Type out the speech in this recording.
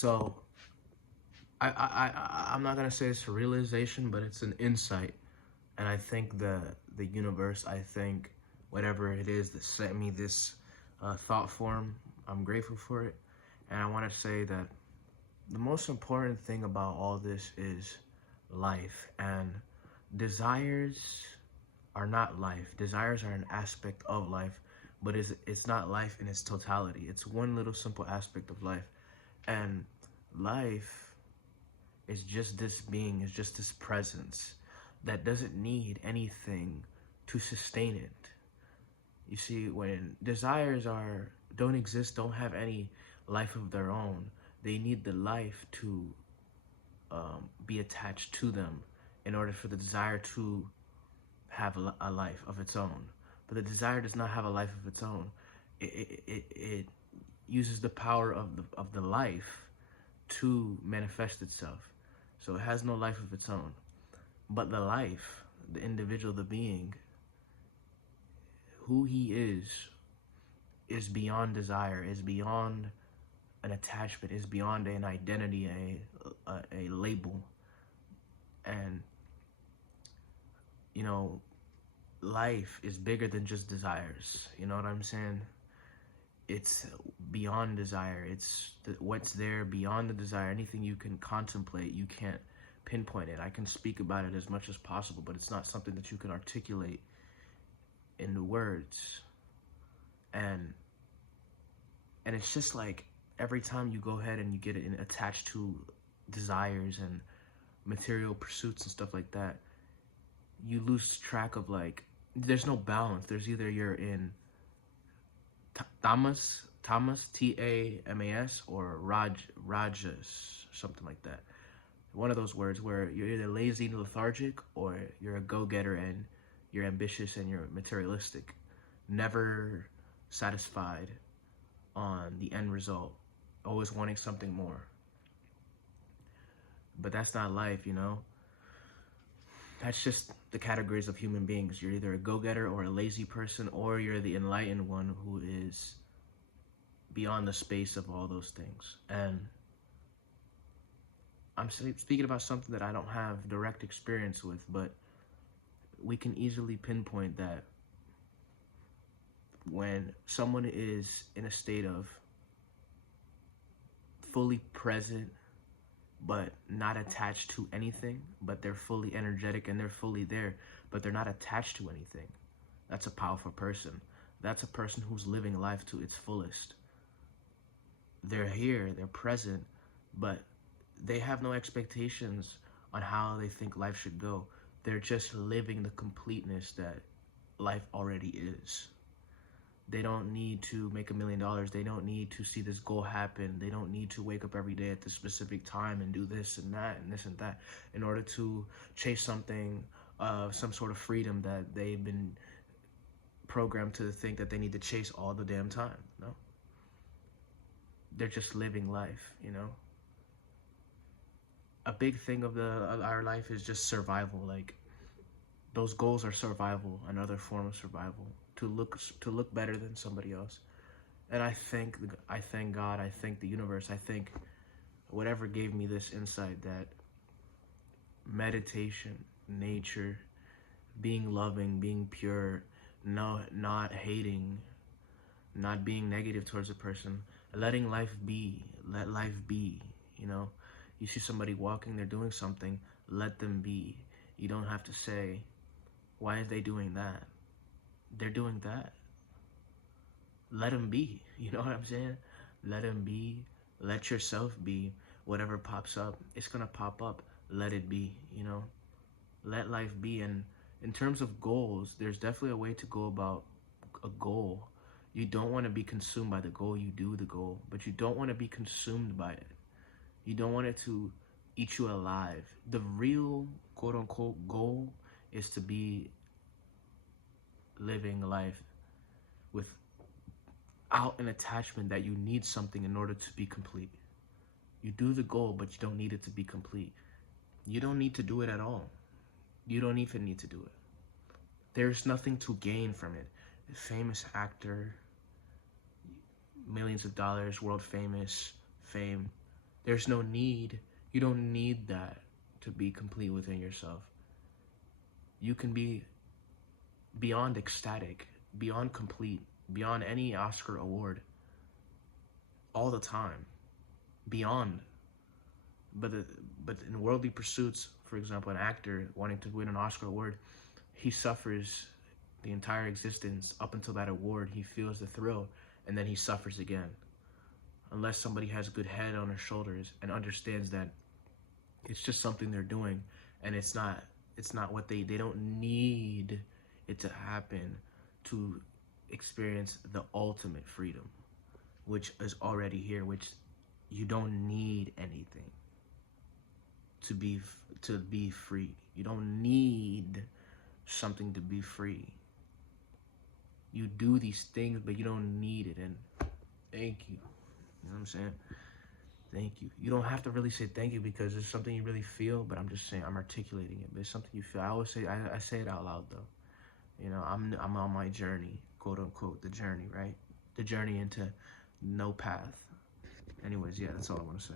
So I'm not gonna say it's a realization, but it's an insight. And I think the universe, I think whatever it is that sent me this thought form, I'm grateful for it. And I want to say that the most important thing about all this is life, and desires are not life. Desires are an aspect of life, but it's not life in its totality. It's one little simple aspect of life. And life is just this being, is just this presence that doesn't need anything to sustain it. You see, when desires don't exist, don't have any life of their own, they need the life to be attached to them in order for the desire to have a life of its own. But the desire does not have a life of its own. It uses the power of the life to manifest itself. So it has no life of its own. But the life, the individual, the being, who he is beyond desire, is beyond an attachment, is beyond an identity, a label. And, you know, life is bigger than just desires. You know what I'm saying? It's beyond desire. It's what's there beyond the desire. Anything you can contemplate, you can't pinpoint it. I can speak about it as much as possible, but it's not something that you can articulate in the words. And it's just like every time you go ahead and you get it attached to desires and material pursuits and stuff like that, you lose track of, like, there's no balance. There's either you're in tamas, Tamas, or rajas, something like that. One of those words where you're either lazy and lethargic, or you're a go-getter and you're ambitious and you're materialistic, never satisfied on the end result, always wanting something more. But that's not life, you know? That's just the categories of human beings. You're either a go-getter or a lazy person, or you're the enlightened one who is beyond the space of all those things. And I'm speaking about something that I don't have direct experience with, but we can easily pinpoint that when someone is in a state of fully present but not attached to anything, but they're fully energetic and they're fully there, but they're not attached to anything, that's a powerful person. That's a person who's living life to its fullest. They're here, they're present, but they have no expectations on how they think life should go. They're just living the completeness that life already is. They don't need to make $1 million. They don't need to see this goal happen. They don't need to wake up every day at this specific time and do this and that and this and that in order to chase something, some sort of freedom that they've been programmed to think that they need to chase all the damn time. No, they're just living life, you know? A big thing of our life is just survival. Like, those goals are survival, another form of survival, to look better than somebody else. And I thank God, I thank the universe, I thank whatever gave me this insight that meditation, nature, being loving, being pure, not hating, not being negative towards a person, letting life be, let life be, you know? You see somebody walking, they're doing something, let them be. You don't have to say, why are they doing that? They're doing that. Let them be. You know what I'm saying? Let them be. Let yourself be. Whatever pops up, it's going to pop up. Let it be, you know? Let life be. And in terms of goals, there's definitely a way to go about a goal. You don't want to be consumed by the goal. You do the goal, but you don't want to be consumed by it. You don't want it to eat you alive. The real quote-unquote goal is to be living life without an attachment that you need something in order to be complete. You do the goal, but you don't need it to be complete. You don't need to do it at all. You don't even need to do it. There's nothing to gain from it. A famous actor, millions of dollars, world famous, fame. There's no need. You don't need that to be complete within yourself. You can be beyond ecstatic, beyond complete, beyond any Oscar award all the time. Beyond. But but in worldly pursuits, for example, an actor wanting to win an Oscar award, he suffers the entire existence up until that award. He feels the thrill, and then he suffers again. Unless somebody has a good head on their shoulders and understands that it's just something they're doing, and it's not what they don't need it to happen to experience the ultimate freedom, which is already here, which you don't need anything to be free. You don't need something to be free. You do these things, but you don't need it. And thank you. You know what I'm saying? Thank you. You don't have to really say thank you because it's something you really feel, but I'm just saying, I'm articulating it. But it's something you feel. I always say, I say it out loud though. You know, I'm on my journey, quote unquote, the journey, right? The journey into no path. Anyways, yeah, that's all I want to say.